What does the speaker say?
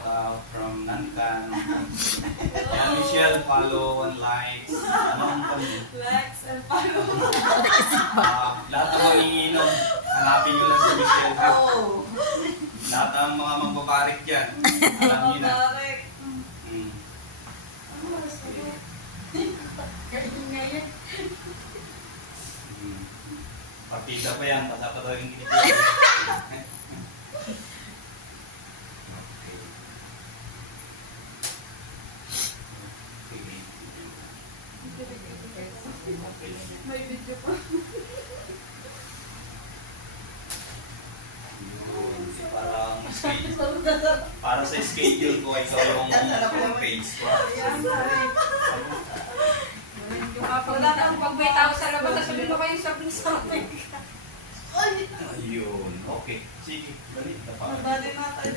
shout out from Nankan. Yan, Michelle, follow and likes. Anong kami? Likes and follow. Lahat ng mga iinom, hanapin nyo lang si Michelle. Ha? Oh. Lahat ng mga magpaparik dyan. Alam nyo na. Correct. Hmm. Hmm. Partida pa yan, basta pa daw yung kinikita. May video pa. Para sa schedule ko, ikaw yung page ko. Wala kang pag may tao sa labas, sabihin mo kayo sa akin. Ayun, okay. Sige, balik na pa. Mabali na tayo.